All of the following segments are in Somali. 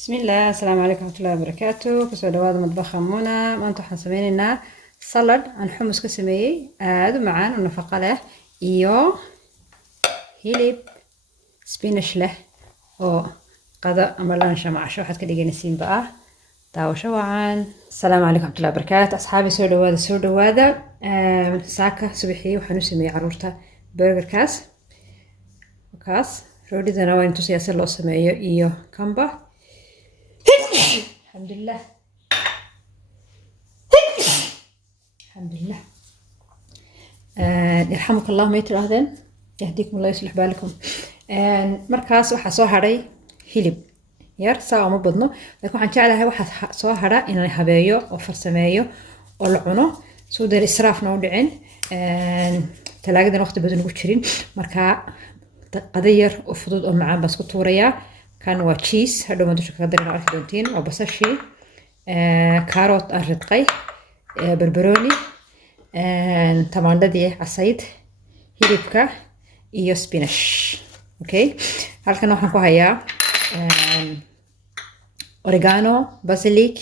بسم الله. السلام عليكم ورحمة الله وبركاته. كسو دواada مطبخ منى. maanta waxaan sameyneynaa salad aan xumus ka sameeyey aad u macaan oo nafaqo leh iyo hilib spinach leh oo qado ama lunch ama casho waxaad ka dhiganaysiinba ah. daawasho wacan. السلام عليكم ورحمة الله وبركاته. أصحابي soo dhawaada saaka subaxii waxaan u sameeyey caruurta burgerkaas roodhidana waa intuu siyaasad loo sameeyo iyo kamba. الحمد لله يرحمك الله ما يتراهدن يهديكم الله يصلح بالكم. markaas waxaa soo haray hilib yar saa uma badno laakiin waxaan jeclahay waxaa soo hara inaan habeeyo oo farsameeyo oo la cuno soo dar israafna u dhicin talaagadan waqti badan ugu jirin. markaa qada yar oo fudud oo macaan baan isku tuurayaa. kan waa cheese hadhow ma dusha kaga darin arki doontiin. waa basashii carrot aan ridqay barbarooni tamaandhadii casayd hilibka iyo spinach. okay halkan waxaan ku hayaa oregano basilic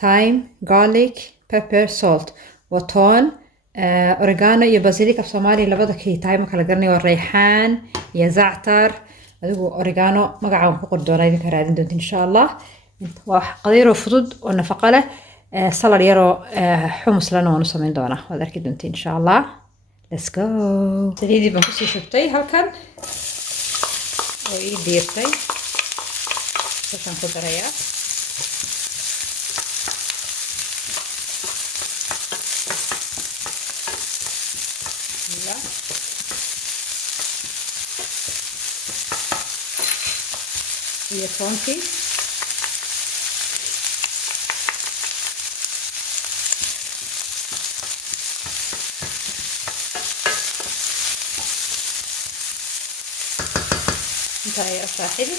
thyme garlic pepper salt waa toon oregano iyo basilic af soomaali labada kii tahay ma kala garanay. waa rayxaan iyo zactar adigu oregano magaca aan ku qori doonaa idinka raadin doonta insha allah. waa qadayro fudud oo nafaqo leh salad yaroo xumus lana waan u samayn doonaa waad arki doonta insha allah. let's go. saliidii baan kusii shubtay halkan oo ii diirtay waxaan ku darayaa iyo toonkii intaa yar saaxibi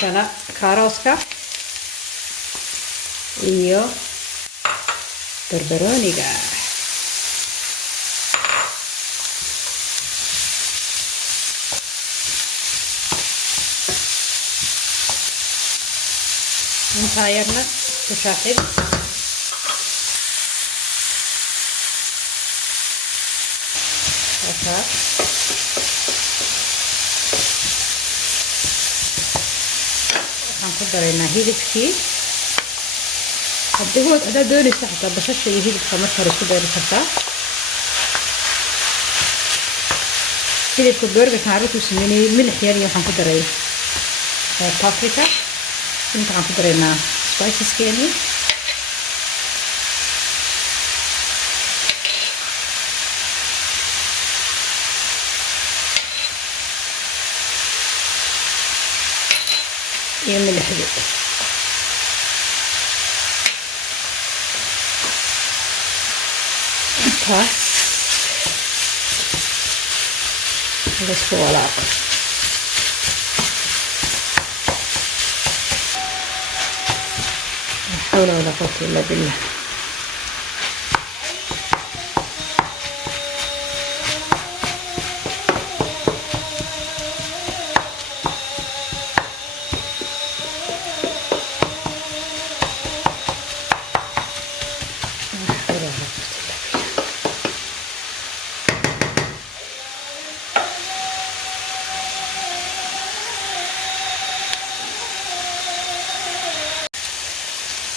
kana kaarooska iyo barbarooniga intaa yarna ku saaxib waxaan ku daraynaa hilibkii. haddaad doonaysa xataa basasha iyo hilibka marka hore ku dari kartaa. hilibka burgerkan carruurtu sameynayay milix yar iyo waxaan ku daray paprika. inta waxaan ku daraynaa spiceskeeni iyo milixdii. intaas laisku walaaqo. حول ولا قوة إلا بالله.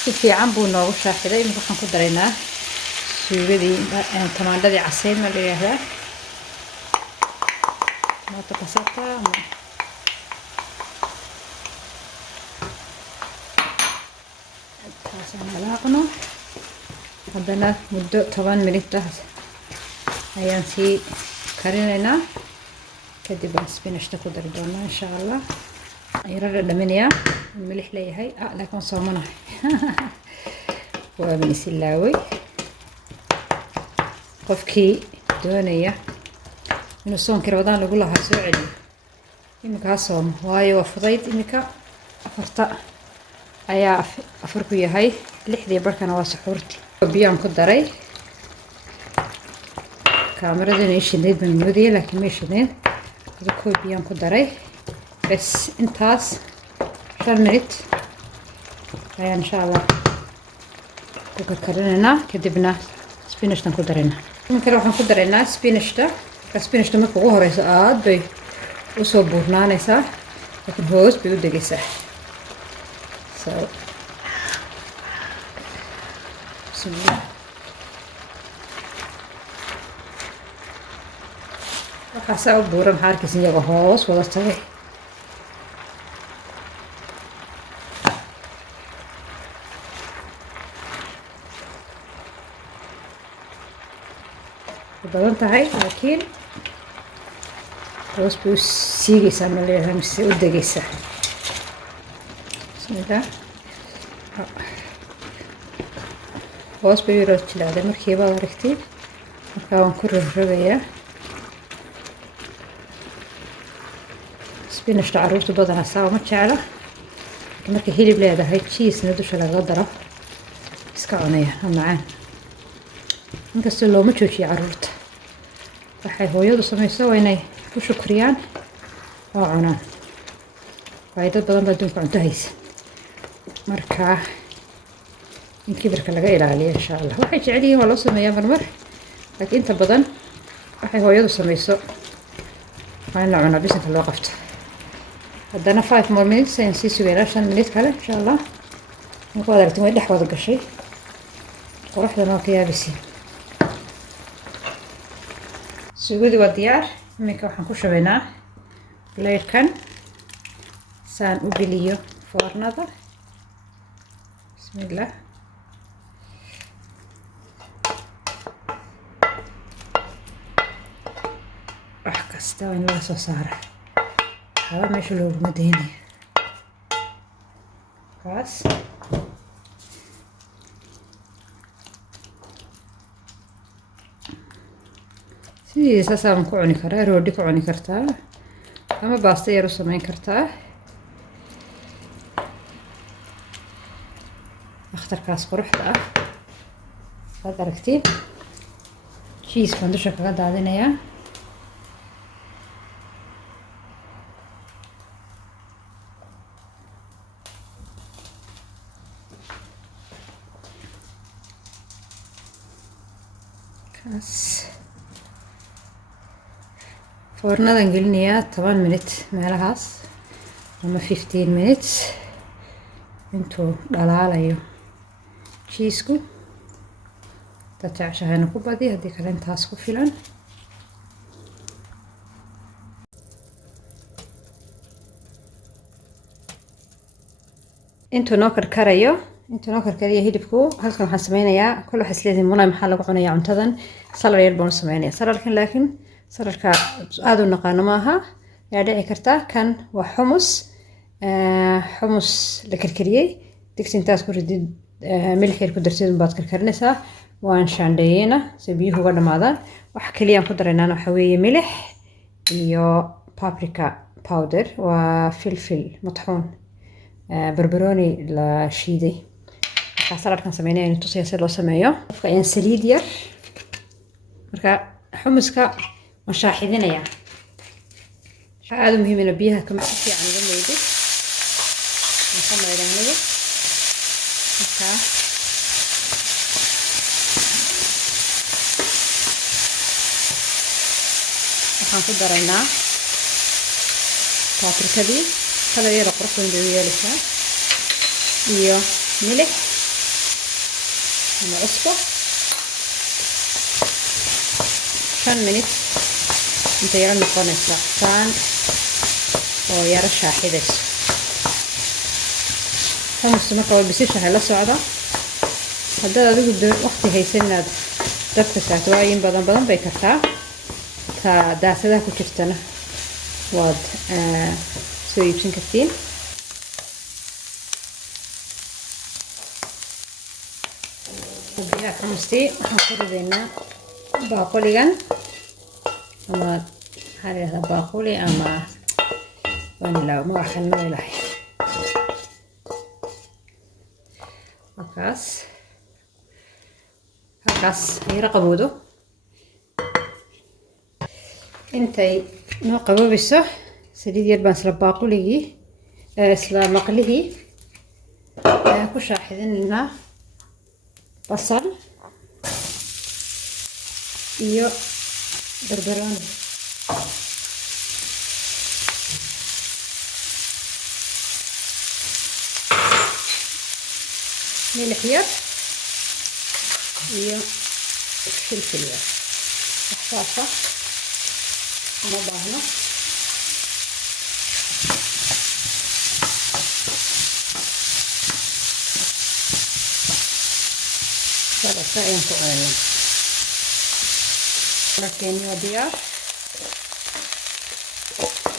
si fiican buu noogu shaaxiday. imika waxaan ku daraynaa suugadii tamaandhadii casayd ma la yiraahdaa tomato passata taasaan walaaqno. haddana muddo 10 minit ayaan sii karinaynaa kadib aan spinachta ku dari doonaa insha allah. ayaan dhaminayaa milix leeyahay laakiin soomanahay waa miislaaway. qofkii doonaya inuu soonkii Ramadaan lagu lahaa soo celiyo imika soom waayo waa fudayd. imika afarta ayaa afar ku yahay 6 barkana waa suxuurti. biyaan ku daray kaamiradan ay shideed baan moodayay laakiin ma shideyn. koob biyaan ku daray bas intaas 5 minute إن شاء الله كركرنا كدبنا سبينش نكدرنا ممكن نروح نكدرنا سبينش ده سبينش ده ما فوقه رئيسات بي وصبورنا نسا لكن هوس بيود جسه بسم الله waxaa u buuran xaarkiisa iyaga hoos wada tagay badan tahay laakiin hoos bay u siigaysaa ma leedahay mise u degaysaa bismillah hoos bay yaro jilacday markiiba aragtiin markaa waan ku rogrogayaa spinach caruurta badanaa saa uma jecla laakiin markay hilib leedahay cheese-na dusha laga daro iska cunaya macaan inkastoo looma joojiyo caruurta waxay hooyadu samayso waa inay ku shukriyaan oo cunaan waayo dad badan baa adduunka cunto haysa markaa in kibirka laga ilaaliyo insha allah waxay jecel yihiin waa loo sameeyaa marmar laakiin inta badan waxay hooyadu samayso waa in la cunaa bisinka loo qabto haddana 5 more minutes ayaan sii sugaynaa 5 minutes kale insha allah marka waad aragtiin way dhex wada gashay quruxdana waa ka yaabisiin suugadi waa diyaar iminka waxaan ku shubaynaa leyrkan saan u geliyo foornada bismillah wax kasta waa in laga soo saara haba meesha looguma daynaya kaas sidiisa saan ku cuni karaa roodhi ku cuni kartaa ama baasta yar u samayn kartaa akhtarkaas quruxda ah waad aragtiin cheese baan dusha kaga daadinayaa kaas foornadan gelinayaa 10 minutes meelahaas ama 15 minutes intuu dhalaalayo cheese-ku dad jeceshahayna ku badi haddii kale intaas ku filan intuu noo karkarayo hilibku halkan waxaan sameynayaa kul waxa isleedahay munay maxaa lagu cunayaa cuntadan salad yar baan u sameynayaa saladkan laakiin saladka aad u naqaano maaha yaa dhici karta kan waa xumus la karkariyey digsi intaas ku ridid milix yar ku dartid baad karkarinaysaa waan shaandheeyeyna si biyuhu uga dhamaadaan waxa kaliya aan ku daraynaa waxa weeye milix iyo paprika powder waa filfil madxuun barbarooni la shiiday marka saladkan sameynaya inuu tusaya sida loo sameeyo qofka ayaan saliid yar marka xumuska waan shaaxidinayaa aad muhiim ah biyaha kama fiican uga meedo ka meedaanada marka waxaan ku daraynaa paprikadii kala yar qurux weyn bay yeelaysaa iyo milix ama cusbo 5 minutes inta yara noqonaysa saan oo yara shaaxidayso xumusta marka waa bisishahay la socda haddaad adigu waqti haysan inaad dabka saarto waayin badan bay kartaa ta daasadaha ku jirtana waad soo iibsan kartiin biyaha xumusti waxaan ku ridaynaa baaqoligan ama maxaa la yidhahdaa baaquli ama vanilla magaca kalena way lahay halkaas yara qabowdo intay noo qaboobayso saliid yar baan isla baaquligii isla maqlihii ku shaaxidinaynaa basal iyo barbarooni. milix yar iyo filfil yar waxsaasa uma baahno. saas ayaan ku cunayna. markeeni waa diyaar.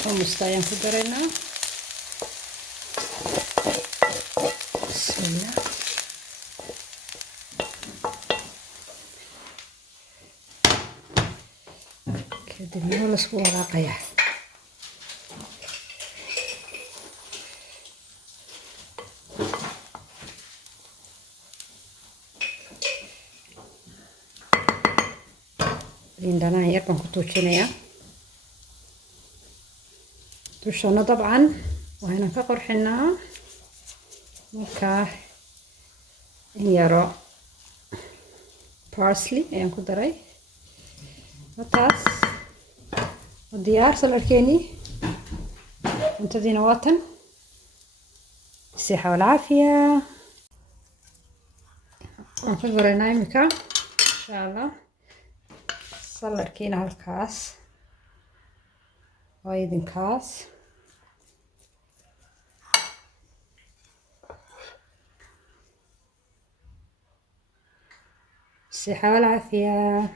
humusta ayaan ku daraynaa. bismillah. kadibna waa laisku walaaqayaa. liin dhanaan yar baan ku tuujinayaa dushana. dabcan waa inaan ka qurxinaa. markaa in yaro parsley ayaan ku daray. taas diyaar saladkeeni. cuntadiina waa tan. الصحة والعافية. waan ka goraynaa imika insha allah. saladkiina halkaas waa idinkaas. الصحة والعافية.